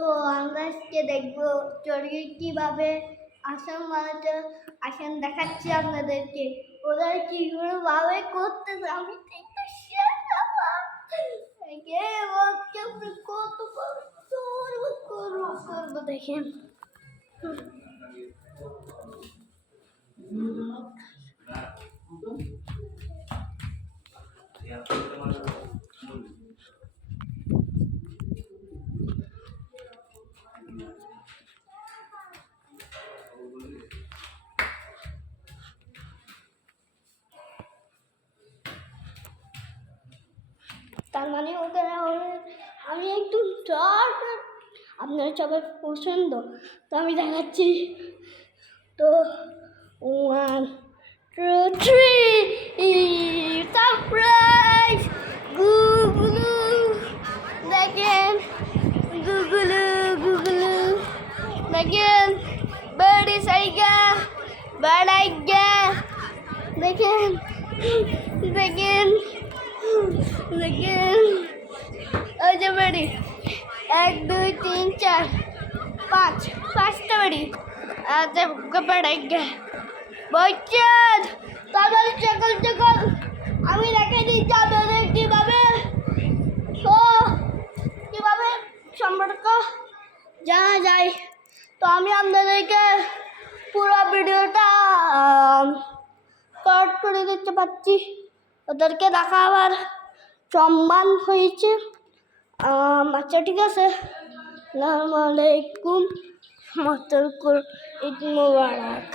তো আমরা আজকে দেখবো চড়ুই কিভাবে আসন বানাতে আসন দেখাচ্ছি আপনাদেরকে। ওরা কিভাবে করতেছে আমি দেখতে করবো দেখেন। তার মানে ওদের আমি একটু আপনার সবাই পছন্দ, তো আমি দেখাচ্ছি। তো 1 2 3 সারপ্রাইজ গুগলু দেখেন, গুগলু দেখেন, বাড়ি সাইগা বাড়াইগা দেখেন দেখেন দেখেন ওই যে বাড়ি 1 2 3 4 5টা বাড়ি আচ্ছা বাড়াইগা বচ্চাদ। তারপর চকল আমি রেখে দিচ্ছি আপনাদের কিভাবে সম্পর্ক জানা যায়। তো আমি আপনাদেরকে পুরো ভিডিওটা কাট করে দিতে পারছি, ওদেরকে দেখাবার সম্মান হয়েছে। আচ্ছা ঠিক আছে, আসসালামু আলাইকুম, ঈদ মুবারক।